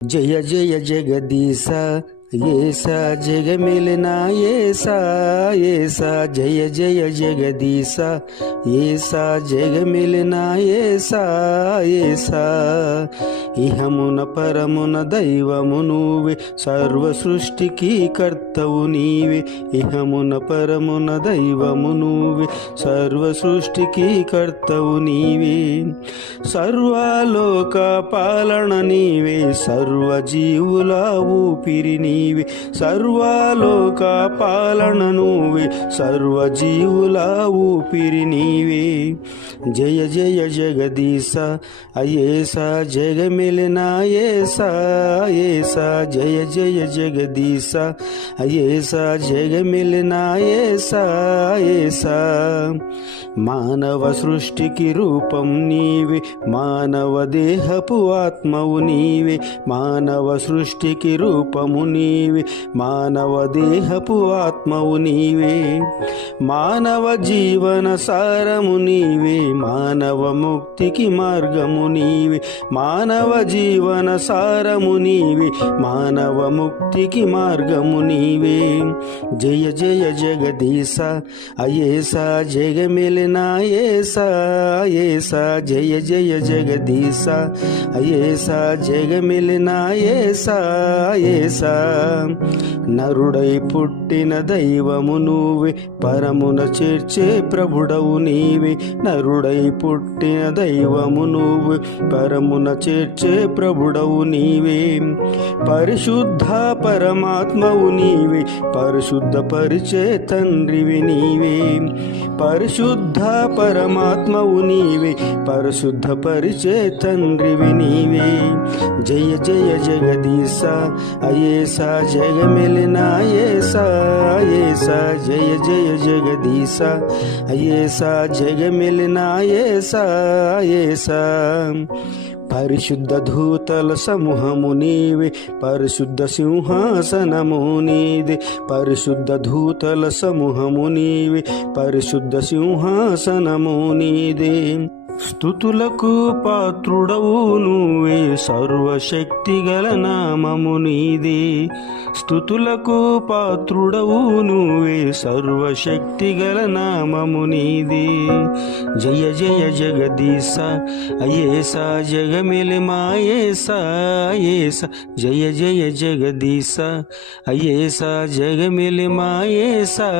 जय जय जगदीशा येसा जग मिलना येसा जय जय जगदीशा येसा जग मिलना येसा इहमुन परमुन दैवमु నువ్వే సర్వ సృష్టికి కర్తవు నీవే ఇహమున పరమున దైవము నువ్వే సర్వ సృష్టికి కర్తవు నీవే సర్వలోక పాలన నీవే సర్వ జీవుల ఊపిరి నీవే సర్వలోక పాలన నువ్వే సర్వ జీవుల ఊపిరి నీవే జయ జయ జగదీశ అయేసా జగ మిలనా येसा जय जय जगदीशा येसा जग मिलना येसा మానవ సృష్టికి రూపం నీవే మానవ దేహపు ఆత్మవు నీవే మానవ సృష్టికి రూపము నీవే మానవ దేహపు ఆత్మవు నీవే మానవ జీవన సారము నీవే మానవ ముక్తికి మార్గము నీవే మానవ జీవన సారము నీవే మానవ ముక్తికి మార్గము నీవే జయ జయ జగదీశ అయేసా జగ మిలనా येसा जय जय जगदीशा येसा जग मिलना येसा నరుడై పుట్టిన దైవము నువ్వే పరమున చేర్చే ప్రభుడవు నీవే నరుడై పుట్టిన దైవము నువ్వే పరమున చేర్చే ప్రభుడవు నీవే పరిశుద్ధ పరమాత్మవు నీవే పరిశుద్ధ పరిచే తండ్రివి నీవే పరిశుద్ధ పరమాత్మవు నీవే పరిశుద్ధ పరిచే తండ్రివి నీవే జయ జయ జగదీశ అయేసా జగ మిలనా येसा जय जय जगदीशा येसा जग मिलना येसा పరిశుద్ధ దూతల సమూహము నీవే పరిశుద్ధ సింహాసనము నీదే పరిశుద్ధ దూతల సమూహము నీవే పరిశుద్ధ సింహాసనము నీదే స్తుతులకు పాత్రుడవు నువ్వే సర్వశక్తి గల నామము నీదే స్తుతులకు పాత్రుడవు నువ్వే సర్వశక్తి గల నామము నీదే జయ జయ జగదీశ అయేసా జగ మిలనా येसा జయ జయ జగదీశ అయేసా జగ మిలనా येसा